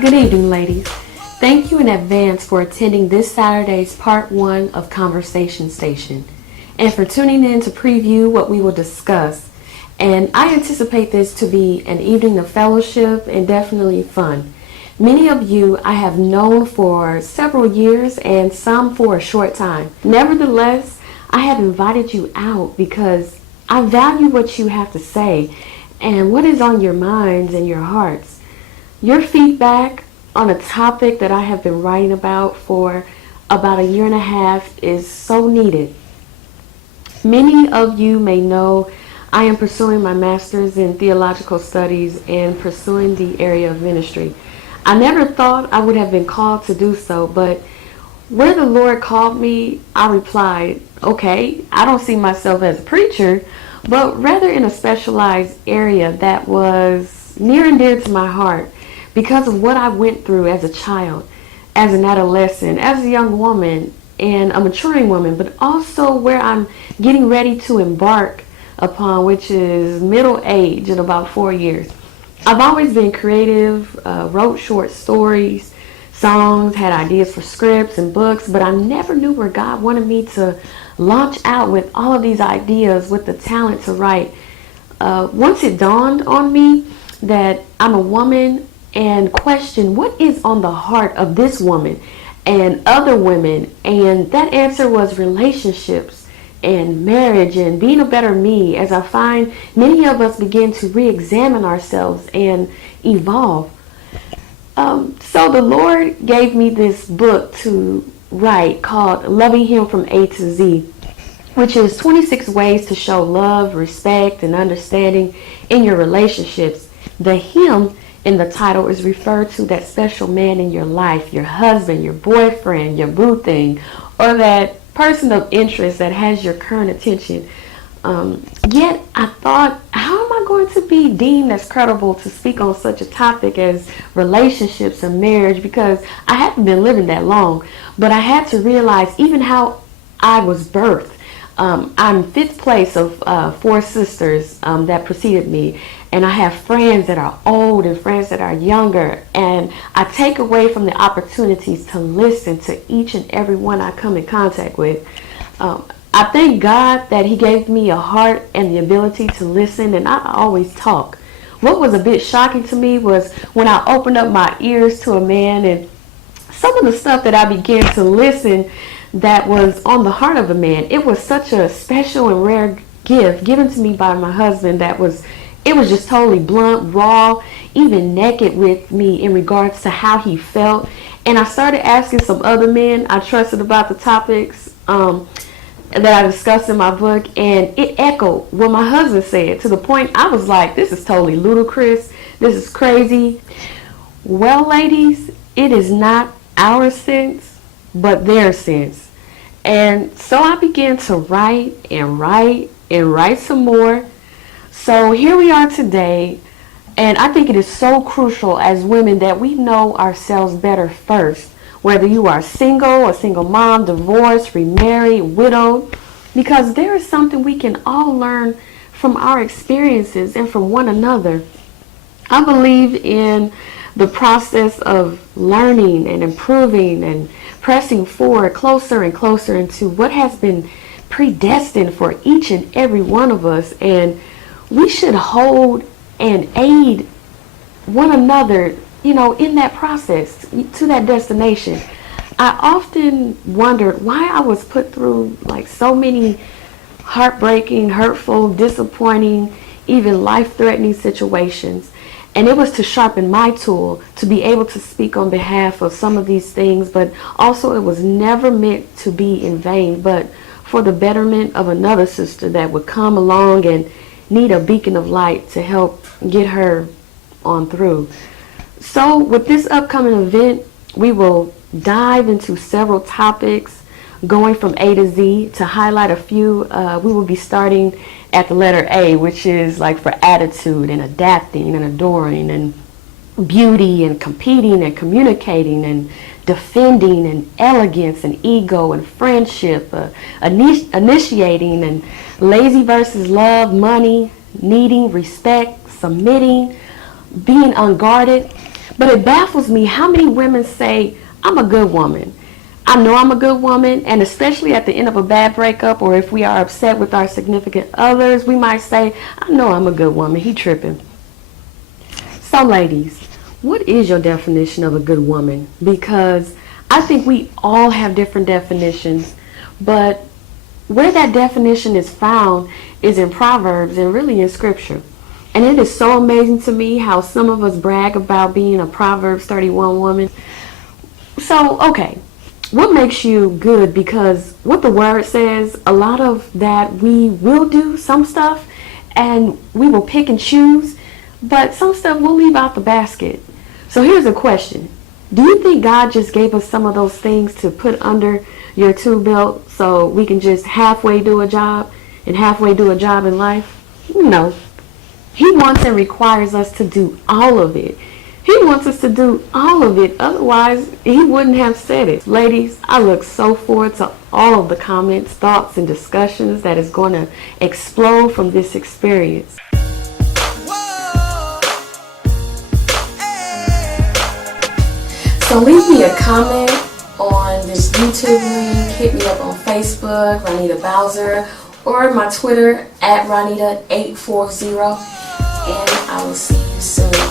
Good evening, ladies. Thank you in advance for attending this Saturday's part 1 of Conversation Station and for tuning in to preview what we will discuss. And I anticipate this to be an evening of fellowship and definitely fun. Many of you I have known for several years and some for a short time. Nevertheless, I have invited you out because I value what you have to say and what is on your minds and your hearts. Your feedback on a topic that I have been writing about for about a year and a half is so needed. Many of you may know I am pursuing my master's in theological studies and pursuing the area of ministry. I never thought I would have been called to do so, but where the Lord called me, I replied, okay, I don't see myself as a preacher, but rather in a specialized area that was near and dear to my heart because of what I went through as a child, as an adolescent, as a young woman, and a maturing woman, but also where I'm getting ready to embark upon, which is middle age in about 4 years. I've always been creative, wrote short stories, songs, had ideas for scripts and books, but I never knew where God wanted me to launch out with all of these ideas with the talent to write. Once it dawned on me that I'm a woman and question what is on the heart of this woman and other women, and that answer was relationships and marriage and being a better me, as I find many of us begin to re-examine ourselves and evolve. So the Lord gave me this book to write called Loving Him from A to Z, which is 26 ways to show love, respect, and understanding in your relationships. The him in the title is referred to that special man in your life, your husband, your boyfriend, your boo thing, or that person of interest that has your current attention. Yet I thought, how am I going to be deemed as credible to speak on such a topic as relationships and marriage, because I haven't been living that long, but I had to realize even how I was birthed. I'm fifth place of 4 sisters that preceded me, and I have friends that are old and friends that are younger, and I take away from the opportunities to listen to each and every one I come in contact with. I thank God that He gave me a heart and the ability to listen, and I always talk. What was a bit shocking to me was when I opened up my ears to a man and some of the stuff that I began to listen that was on the heart of a man. It was such a special and rare gift given to me by my husband that was just totally blunt, raw, even naked with me in regards to how he felt. And I started asking some other men I trusted about the topics that I discussed in my book, and it echoed what my husband said, to the point I was like, this is totally ludicrous. This is crazy. Well, ladies, it is not our sense, but their sense. And so I began to write and write and write some more. So here we are today, and I think it is so crucial as women that we know ourselves better first, whether you are single, a single mom, divorced, remarried, widowed, because there is something we can all learn from our experiences and from one another. I believe in the process of learning and improving and pressing forward closer and closer into what has been predestined for each and every one of us, and we should hold and aid one another, in that process to that destination. I often wondered why I was put through so many heartbreaking, hurtful, disappointing, even life-threatening situations. And it was to sharpen my tool to be able to speak on behalf of some of these things, but also it was never meant to be in vain, but for the betterment of another sister that would come along and need a beacon of light to help get her on through. So with this upcoming event, we will dive into several topics going from A to Z. To highlight a few, we will be starting at the letter A, which is for attitude and adapting and adoring and beauty and competing and communicating and defending and elegance and ego and friendship, initiating and lazy versus love, money, needing, respect, submitting, being unguarded. But it baffles me how many women say, I'm a good woman. I know I'm a good woman, and especially at the end of a bad breakup, or if we are upset with our significant others, we might say, I know I'm a good woman, he tripping. So ladies, what is your definition of a good woman? Because I think we all have different definitions, but where that definition is found is in Proverbs and really in Scripture. And it is so amazing to me how some of us brag about being a Proverbs 31 woman. So, okay, what makes you good? Because what the word says, a lot of that we will do some stuff and we will pick and choose, but some stuff we'll leave out the basket. So here's a question. Do you think God just gave us some of those things to put under your tool belt so we can just halfway do a job and halfway do a job in life? No. He wants and requires us to do all of it. He wants us to do all of it. Otherwise, he wouldn't have said it. Ladies, I look so forward to all of the comments, thoughts, and discussions that is going to explode from this experience. So leave me a comment on this YouTube link. Hit me up on Facebook, Ronita Bowser, or my Twitter at Ronita840. And I will see you soon.